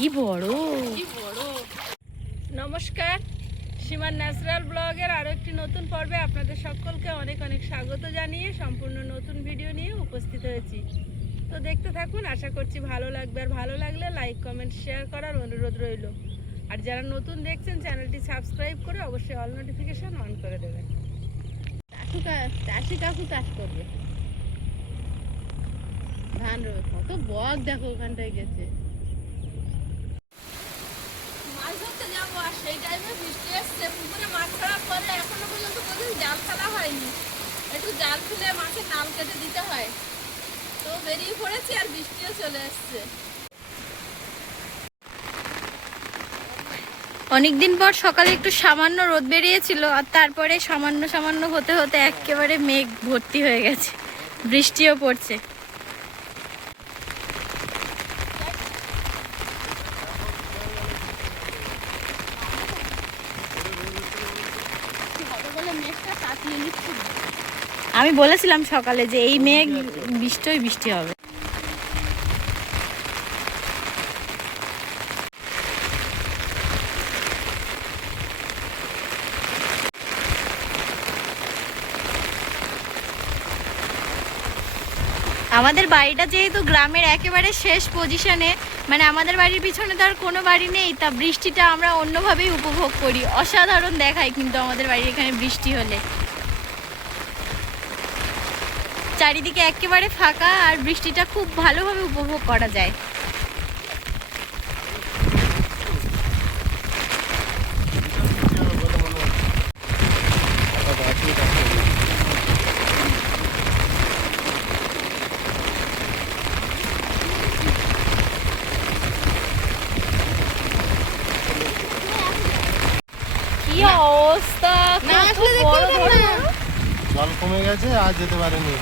কি বড়। নমস্কার, সীমার ন্যাচারাল ব্লগের আরও একটি নতুন পর্বে আপনাদের সকলকে অনেক অনেক স্বাগত জানিয়ে সম্পূর্ণ নতুন ভিডিও নিয়ে উপস্থিত হয়েছি। তো দেখতে থাকুন, আশা করছি ভালো লাগবে। আর ভালো লাগলে লাইক কমেন্ট শেয়ার করার অনুরোধ রইল। আর যারা নতুন দেখছেন চ্যানেলটি সাবস্ক্রাইব করে অবশ্যই অল নোটিফিকেশন অন করে দেবেন। চাষি কাকু চাষ করবে, ধান রবে। কত বক দেখো ওখানটায় গেছে। মাছ ধরতে যাবো, আর সেই টাইমে বৃষ্টি এসছে। পুকুরে মাছ ছাড়ার পরে এখনো পর্যন্ত কোনোদিন জাল ফেলা হয়নি। একটু জাল ফেলে মাছের নাল কেটে দিতে হয়। তো বেরিয়ে পড়েছি, আর বৃষ্টিও চলে এসছে। অনেকদিন পর সকালে একটু সামান্য রোদ বেরিয়েছিল, আর তারপরে সামান্য সামান্য হতে হতে একেবারে মেঘ ভর্তি হয়ে গেছে, বৃষ্টিও পড়ছে। আমি বলেছিলাম সকালে যে এই মেঘ বৃষ্টি হবে। আমাদের বাড়িটা যেহেতু গ্রামের একেবারে শেষ পজিশনে, মানে আমাদের বাড়ির পিছনে তো আর কোনো বাড়ি নেই, তা বৃষ্টিটা আমরা অন্যভাবেই উপভোগ করি। অসাধারণ দেখায় কিন্তু আমাদের বাড়ির এখানে বৃষ্টি হলে। চারিদিকে একেবারে ফাঁকা, আর বৃষ্টিটা খুব ভালোভাবে উপভোগ করা যায়। কি অবস্থা, জল কমে গেছে, আর যেতে পারেনি।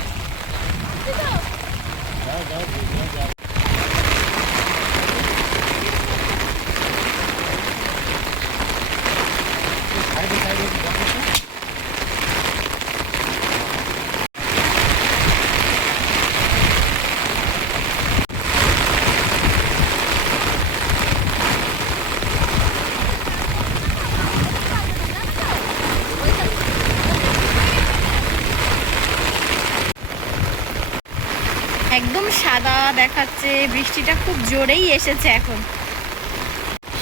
একদম সাদা দেখাচ্ছে, বৃষ্টিটা খুব জোরেই এসেছে এখন।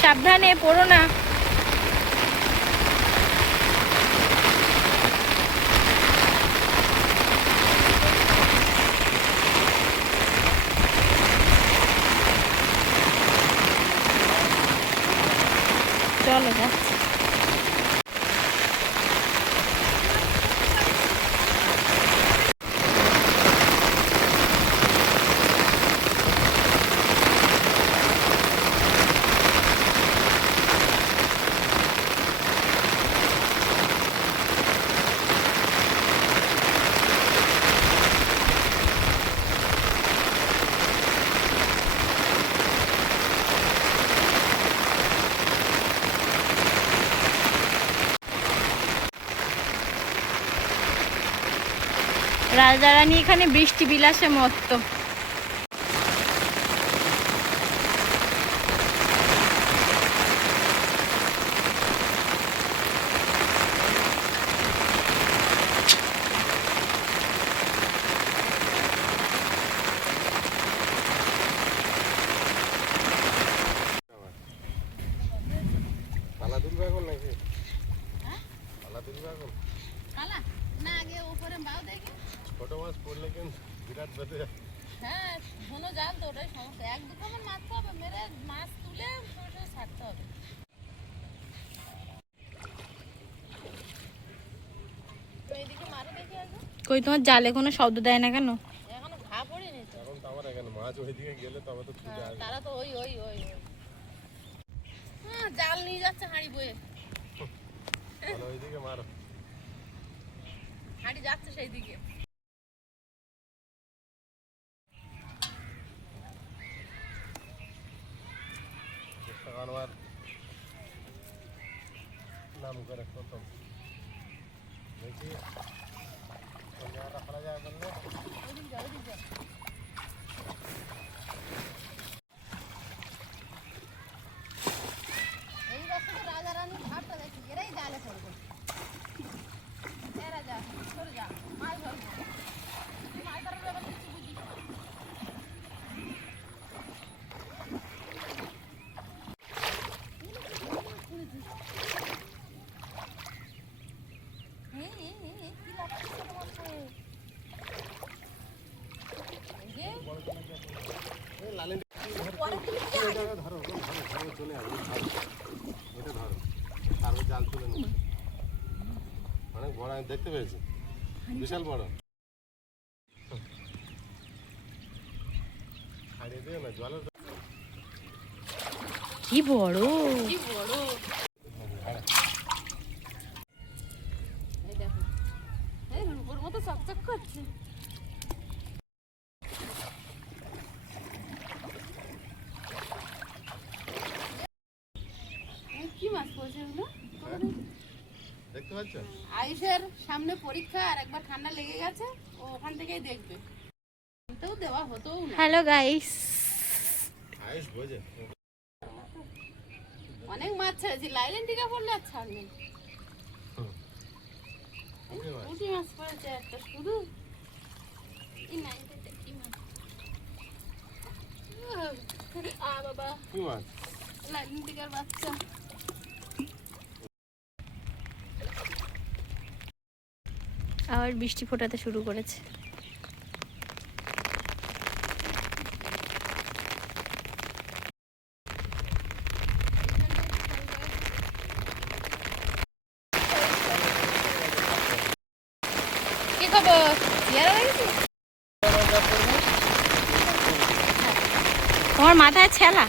সাবধানে পড়ো না। চলো যাচ্ছি। রাজারানী এখানে বৃষ্টি বিলাসে মত্ত। পালা তুলবে এখন নাকি? পালা তুলবে এখন? না, আগে উপরে বাও দেখি। ছোট মাছ পড়লে কিন্তু বিরাট বেঁধে যায়। হ্যাঁ, ঘন জাল তো, ওটাই সমস্যা। এক দুটো মারতে হবে, মেরে মাছ তুলে ছাড়তে হবে। এইদিকে মারো দেখি আগে। কই তোমার জালে কোনো শব্দ দেয় না কেন? এখনো ঘা পড়েনি তো। এখন তো আমার এখানে মাছ ওইদিকে গেলে তবে তো ছুটে আসবে। তারা তো ওই জাল নিয়ে যাচ্ছে হাঁড়ি বয়ে। ওইদিকে মারো। হাঁড়ি যাচ্ছে সেই দিকে। আমার নাম করে প্রথম দেখি করা যায় বললে। আমি দেখতে পেয়েছি বিশাল বড়। ছাড়িয়ে দিও না জলের। কি বড়! কি বড়! এই দেখো, এই রূপোর মতো চকচক করছে। কি মাছ পড়ছে এগুলো? দেখতে পাচ্ছ? আয়ুষের সামনে পরীক্ষা, আর একবার ঠান্ডা লেগে গেছে, ও ওখান থেকেই দেখবে। তো দেওয়া হতোও না। হ্যালো গাইস, আয়ুষ বোঝে। অনেক মাছ ছেড়েছি, লাইলেন টিকা পড়লে আর ছাড়বে। পুঁটি মাছ পড়েছে একটা শুধু। এই নাইতে কি মাছ? বাবা, কি মাছ? লাইলেন টিকার বাচ্চা। আবার বৃষ্টি ফোটাতে শুরু করেছে। কি খবর? তোমার মাথায় ছেলা?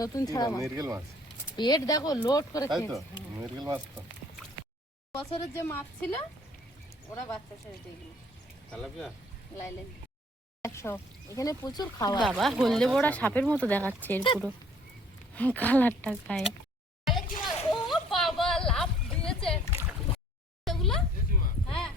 নতুন কি ছাড়া মাছ? মাছ। মৃগেল মাছ। পেট দেখো লোড করে তাই তো খেয়েছে। মৃগেল মাছ তো। বছরের যে মাছ ছিল ওরা বাচ্চা ছেড়েছে এগুলো। তেলাপিয়া? লাইলেন 100। এখানে প্রচুর খাওয়া। বাবা, হলদে বড়া সাপের মতো দেখাচ্ছে এর পুরো কালারটা গায়ে। ও বাবা, লাভ দিয়েছে এগুলো। হ্যাঁ,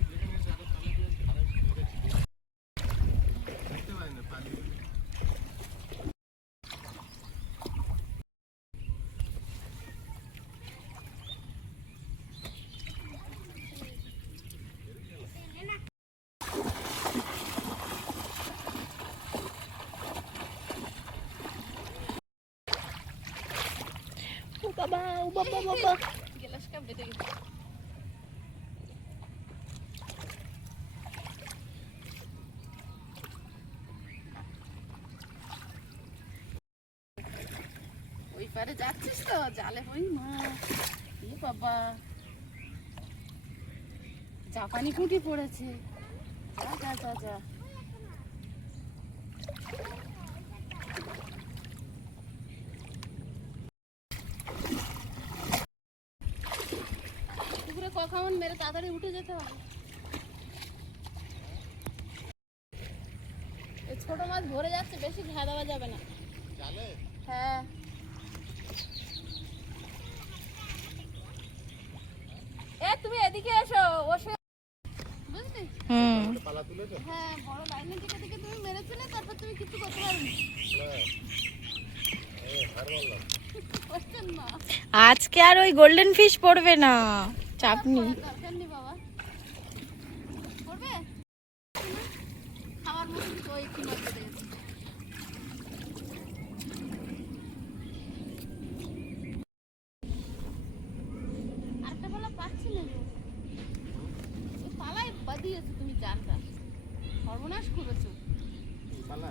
ও বাবা, ও বাবা বাবা। গ্লাস কাপ বেঁধে গেছে। ওই পারে যাচ্ছিস তো, জালে ওই মাছ। এ বাবা, জাপানি পুঁটি পড়েছে। যা যা যা যা। পুকুরে কখন মেরে তাড়াতাড়ি উঠে যেতে হবে। এই ছোট মাছ ভরে যাচ্ছে, বেশি ঘা দেওয়া যাবে না। জালে? হ্যাঁ, এ তুমি এদিকে এসো। ও সে বুঝলি? পালা তুলেছো? হ্যাঁ, বড় লাইনের দিকে থেকে তুমি মেরেছিলে, তারপর তুমি কিছু করতে পারবে না। এই হার বললাম। না। আজকে আর ওই গোল্ডেন ফিশ পড়বে না, চাপ নেই। দরকার নেই বাবা, করবে খাওয়ার মতো তো একটু মাছ দিয়েছে। আরেকটা বেলা পাচ্ছি না গো। ওই পালায় বাদিয়েছো তুমি জালটা, সর্বনাশ করেছো। পালা?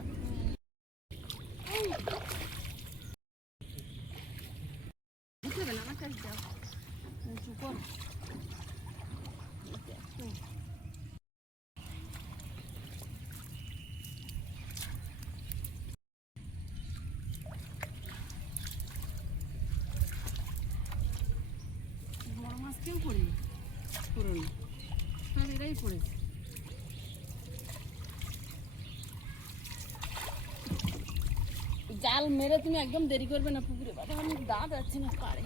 বুঝতে পেলাম, আমার কাছে যাও উঁচু কর। বড় মাছ কেউ করিনি। পুরনো, সব এরাই পড়েছে। জাল মেরে তুমি একদম দেরি করবে না পুকুরে, বাবা আমি দাঁত যাচ্ছে না পারে,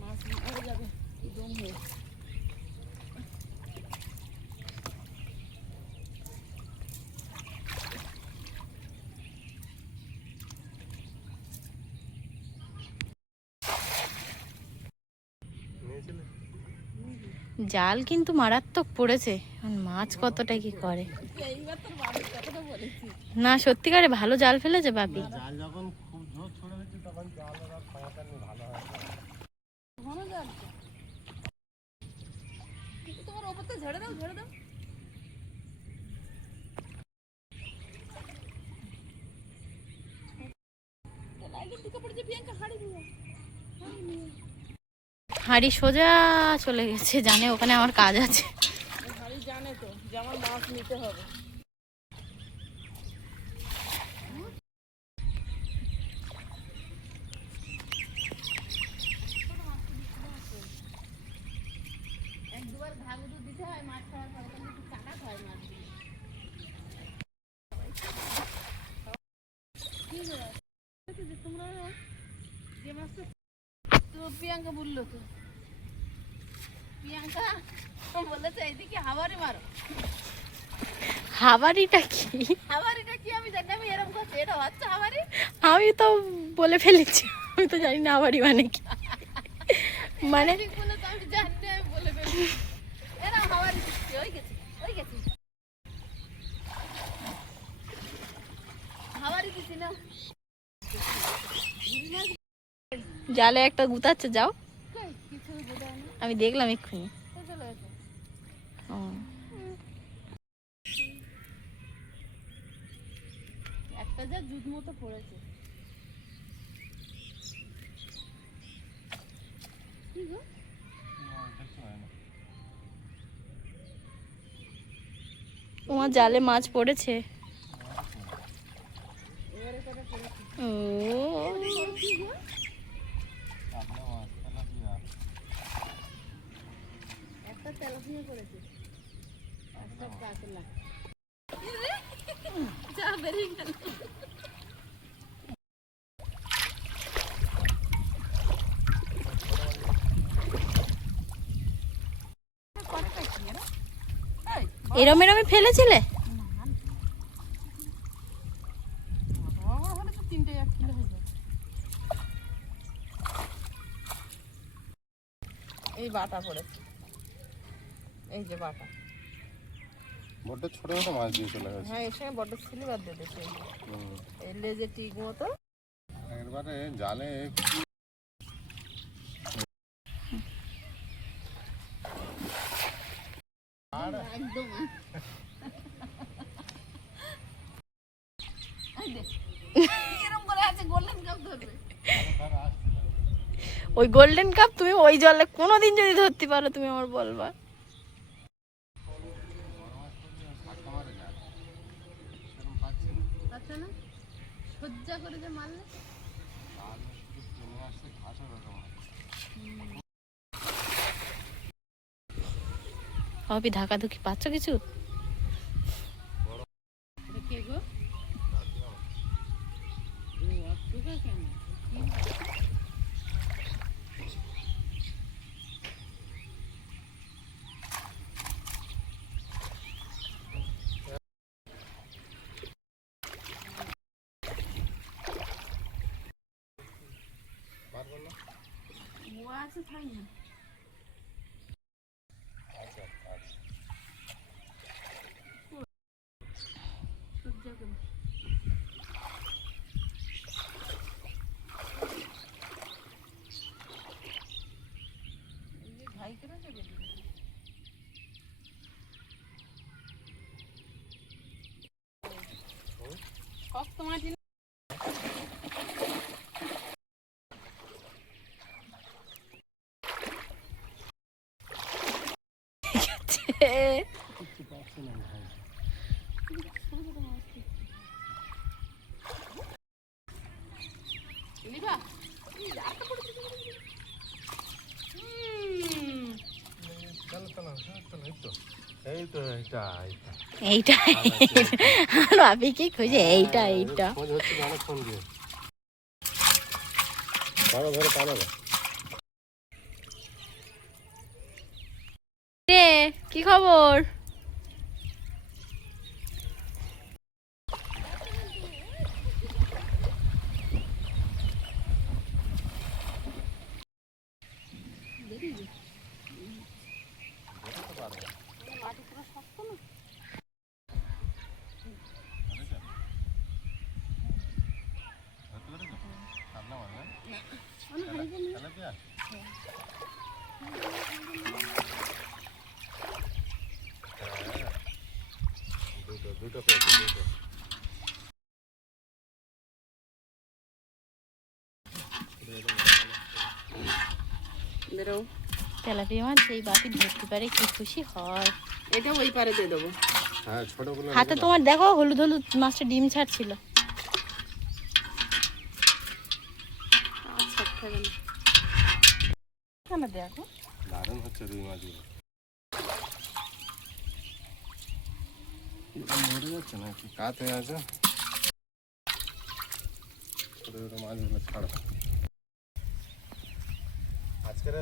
মাছ মরে যাবে দম হয়ে। নিয়েছিলে? জাল কিন্তু মারাত্মক পড়েছে, এখন মাছ কতটা কি করে। এইবার তোর বাবার কথাটা বলেছি। না সত্যিকারে ভালো জাল ফেলেছে বাপি। জাল যখন খুব জোর ছড়ে হচ্ছে তখন জাল ওরা খাওয়াটা নিয়ে ভালো হয়। ঘন জাল তো। তোমার ওপর তো ঝেড়ে দাও, ঝেড়ে দাও। লাইটের দিকে পড়েছে প্রিয়াঙ্কা, হাড়ি নিয়ে হাড়ি নিয়ে। হাঁড়ি সোজা চলে গেছে, জানে ওখানে আমার কাজ আছে। হাড়ি জানে তো যে আমার মাছ নিতে হবে। এক দুবার ঘাগুদু দিতে হয় মাছ খাওয়ার পরে, তখন একটু কাটা হয় মাছ। তোমরা যে মাছটা তো প্রিয়াঙ্কা বললো, তো প্রিয়াঙ্কা বলেছে এইদিকে হাওয়ারি মারো। হাওয়ারিটা কি? হাওয়ারিটা কি আমি জানি না, আমি এরকম করছি, এটা হচ্ছে হাওয়ারি। আমি তো বলে ফেলেছি, আমি তো জানি না হাওয়ারি মানে কি। মানে ঠিক বলে তো আমি জানি না, আমি বলে ফেলছি এরা হাওয়ারি দিচ্ছে। ওই গেছে, ওই গেছে, হাওয়ারি দিছি না। জালে একটা গুতাচ্ছে, যাও। কই কিছু বোঝায় না, আমি দেখলাম এক্ষুনি। তো চলে গেছে। ও, একটা যা জুত মতো পড়েছে। কি গো? তোমার জালে মাছ পড়েছে। এবারে কটা পড়েছে? ও কি গো? একটা তেলাপিয়া পড়েছে, একটা কাতলা। যা বেরিয়ে গেল। এরম এরমই ফেলেছিলে? হলে তো 3-1 কিলো হয়ে যাবে। এই বাটা পড়েছে, এই যে বাটা। বড্ড ছোট ছোট মাছ দিয়ে চলে গেছে। হ্যাঁ, এর সঙ্গে বড্ড সিলিবার দিয়ে দিয়েছে। হুম। এই লেজে টিক মতো। একবারে জালে কি আর একদম এরকম করে আছে, গোল্ডেন কাপ ধরবে। ওই গোল্ডেন কাপ তুমি ওই জলে কোনোদিন যদি ধরতে পারো তুমি আমার বলবা। ধাক্কা মারে না, সেরকম পাচ্ছে না। আচ্ছা না, সজ্জা করে যে মারলে। আর শুধু টেনে আসছে ঘাসের ওরকম। ভাবি ধাকাধুকি পাচ্ছ কিছু? এটা কে গো? ও অতটা কেন? কি পারবো না। ও আছে, থাই না। সজ্জা করে। এই যে ঘাই করেছে বেরিয়ে গেছে। শক্ত মাটি না। লিবা, এই আটটা পড়েছে। এই তো এইটা এইটা আর আপনি কি খুঁজে এইটা খোঁজ হচ্ছে অনেকক্ষণ দিয়ে ধরো ধরো পালো না রে কি খবর? দুটো পেয়েছি দুটো বেরো তেলাপিয়া মাছ এই বাপি ধরতে পারে কি খুশি হয়। এটা ওই পারে দিয়ে দেবো। হ্যাঁ ছোটগুলো হাতে তোমার দেখো হলুদ হলুদ মাছটা ডিম ছাড়ছিল। আচ্ছা খাবে না কেন দেখো দারুণ হচ্ছে রুই মাছগুলো মরে যাচ্ছে না কি কাত হয়ে আছে ছোট ছোট মাছগুলো ছাড়ো আজকের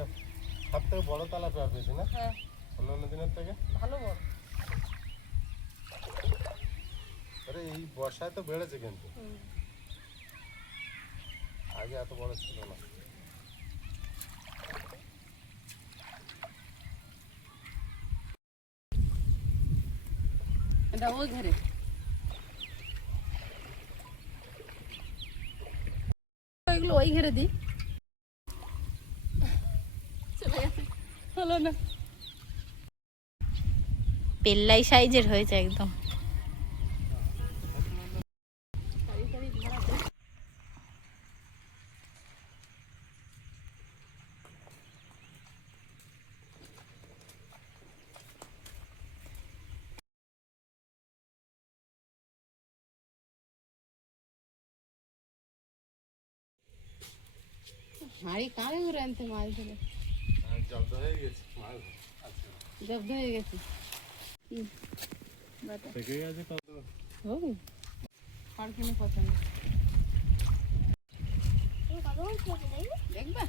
সব থেকে বড় তেলাপিয়া পেয়েছি না হ্যাঁ অন্যান্য দিনের থেকে ভালো বড় আরে এই বর্ষায় তো বেড়েছে কিন্তু আগে এত বড় ছিল না এটা ওই ঘরে এগুলো ওই ঘরে দিই চলে গেছে হলো না পেল্লাই সাইজের হয়েছে একদম। হাড়ি কানে ঘুরে আনতে মাছ ধরে জব্দ হয়ে গেছে মাছ আচ্ছা জব্দ হয়ে গেছে থেকে গেছে কত আর কিনে পছন্দ দেখবে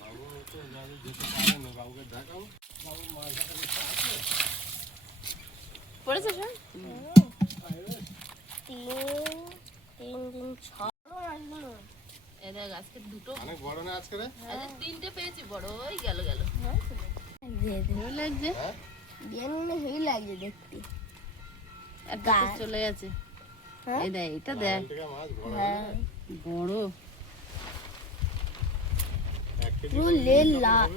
বাবু তো যাবে যেতে পারে না বাবুকে দেখাও বাবু মাছ ধরার আছে পড়েছে স্যার? আজকে দুটো অনেক বড় না আজকে রে আজকে তিনটে পেয়েছি বড় ওই গেল ভালো লাগছে হ্যাঁ হেভি লাগছে দেখতে। একটা তো চলে গেছে এই দেখ এটা দেখ থেকে মাছ বড় হ্যাঁ বড় 1 কেজি পুরো লেল লাল।